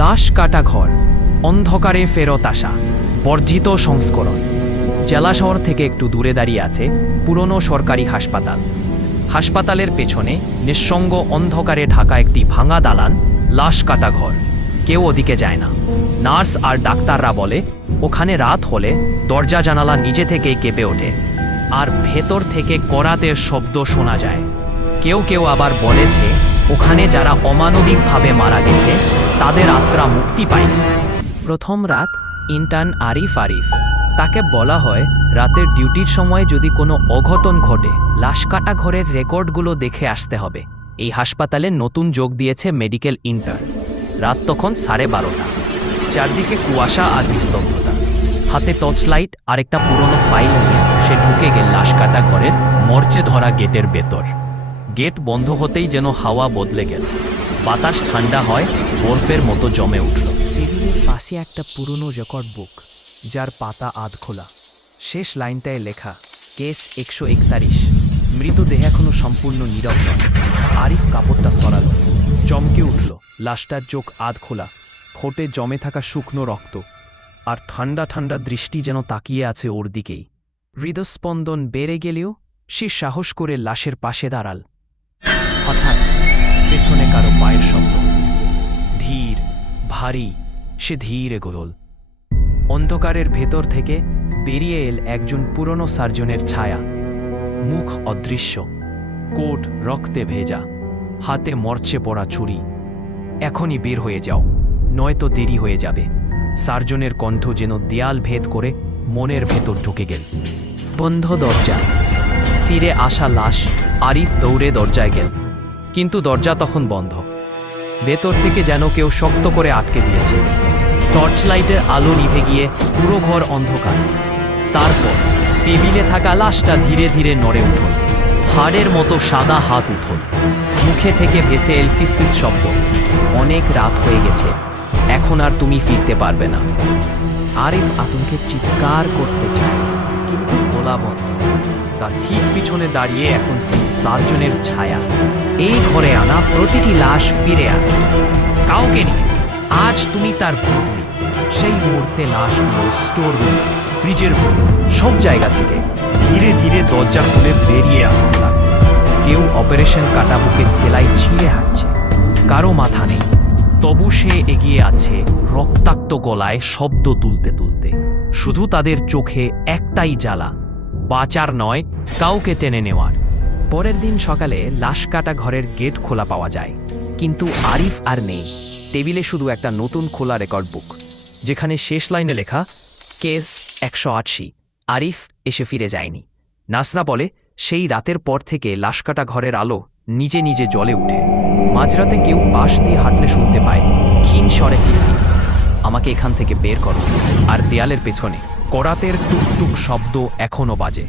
লাশ কাটা ঘর, অন্ধকারে ফেরত আসা, বর্জিত সংস্করণ। জেলা শহর থেকে একটু দূরে দাঁড়িয়ে আছে পুরনো সরকারি হাসপাতাল। হাসপাতালের পেছনে নিঃসঙ্গ অন্ধকারে ঢাকা একটি ভাঙা দালান, লাশ কাটা ঘর। কেউ ওদিকে যায় না। নার্স আর ডাক্তাররা বলে ওখানে রাত হলে দরজা জানালা নিজে থেকেই কেঁপে ওঠে, আর ভেতর থেকে করাতের শব্দ শোনা যায়। কেউ কেউ আবার বলেছে ওখানে যারা অমানবিকভাবে মারা গেছে তাদের আত্মা মুক্তি পায়নি। প্রথম রাত ইন্টার্ন আরিফ। তাকে বলা হয় রাতের ডিউটির সময় যদি কোনো অঘটন ঘটে লাশ কাটা ঘরের রেকর্ডগুলো দেখে আসতে হবে। এই হাসপাতালে নতুন যোগ দিয়েছে মেডিকেল ইন্টার্ন। রাত তখন 12:30। চারদিকে কুয়াশা আর নিস্তব্ধতা। হাতে টর্চ লাইট আর একটা পুরনো ফাইল নিয়ে সে ঢুকে গেল লাশ কাটা ঘরের মরচে ধরা গেটের ভেতর। গেট বন্ধ হতেই যেন হাওয়া বদলে গেল। বাতাস ঠান্ডা হয়, বরফের মতো জমে উঠল। টেবিলের পাশে একটা পুরনো রেকর্ড বুক, যার পাতা আধ খোলা। শেষ লাইনটায় লেখা কেস 141। মৃতদেহ এখনো সম্পূর্ণ নীরব নয়। আরিফ কাপড়টা সরাল, চমকে উঠল। লাশটার চোখ আধ খোলা, ঠোঁটে জমে থাকা শুকনো রক্ত, আর ঠান্ডা ঠান্ডা দৃষ্টি যেন তাকিয়ে আছে ওর দিকেই। হৃদস্পন্দন বেড়ে গেলেও সে সাহস করে লাশের পাশে দাঁড়াল। হঠাৎ পেছনে কারো পায়ের শব্দ, ধীর ভারী। সে ধীরে এগোল। অন্ধকারের ভেতর থেকে বেরিয়ে এল একজন পুরনো সার্জনের ছায়া। মুখ অদৃশ্য, কোট রক্তে ভেজা, হাতে মরচে পড়া ছুরি। এখনই বের হয়ে যাও, নয়তো দেরি হয়ে যাবে। সার্জনের কণ্ঠ যেন দেয়াল ভেদ করে মনের ভেতর ঢুকে গেল। বন্ধ দরজা। ফিরে আসা লাশ। আরিফ দৌড়ে দরজায় গেল, কিন্তু দরজা তখন বন্ধ। ভেতর থেকে যেন কেউ শক্ত করে আটকে দিয়েছে। টর্চ লাইটের আলো নিভে গিয়ে পুরো ঘর অন্ধকার। তারপর টেবিলে থাকা লাশটা ধীরে ধীরে নড়ে উঠল। হাড়ের মতো সাদা হাত উঠল। মুখে থেকে ভেসে এল ফিসফিস শব্দ, অনেক রাত হয়ে গেছে, এখন আর তুমি ফিরতে পারবে না। আরিফ আতঙ্কে চিৎকার করতে চায়, কিন্তু গলা বন্ধ। তার ঠিক পিছনে দাঁড়িয়ে এখন সেই সার্জনের ছায়া। এই ঘরে আনা প্রতিটি লাশ ফিরে আসে, কাউকে নিয়ে। আজ তুমি তার বদলি। সেই মুহূর্তে লাশগুলো স্টোর রুম, ফ্রিজের রুম, সব জায়গা থেকে ধীরে ধীরে দরজা খুলে বেরিয়ে আসতে লাগলো। কেউ অপারেশন কাটা বুকে সেলাই ছিঁড়ে হাঁটছে, কারো মাথা নেই। তবু সে এগিয়ে আছে রক্তাক্ত গলায় শব্দ তুলতে তুলতে। শুধু তাদের চোখে একটাই জ্বালা, বাঁচার নয়, কাউকে টেনে নেওয়ার। পরের দিন সকালে লাশ কাটা ঘরের গেট খোলা পাওয়া যায়, কিন্তু আরিফ আর নেই। টেবিলে শুধু একটা নতুন খোলা রেকর্ড বুক, যেখানে শেষ লাইনে লেখা কেস 180। আরিফ এসে ফিরে যায়নি। নাসরা বলে সেই রাতের পর থেকে লাশ কাটা ঘরের আলো নিজে নিজে জ্বলে উঠে। মাঝরাতে কেউ পাশ দিয়ে হাঁটলে শুনতে পায় ক্ষীণ স্বরে ফিসফিস, আমাকে এখান থেকে বের করো। আর দেয়ালের পেছনে করাতের টুকটুক শব্দ এখনো বাজে।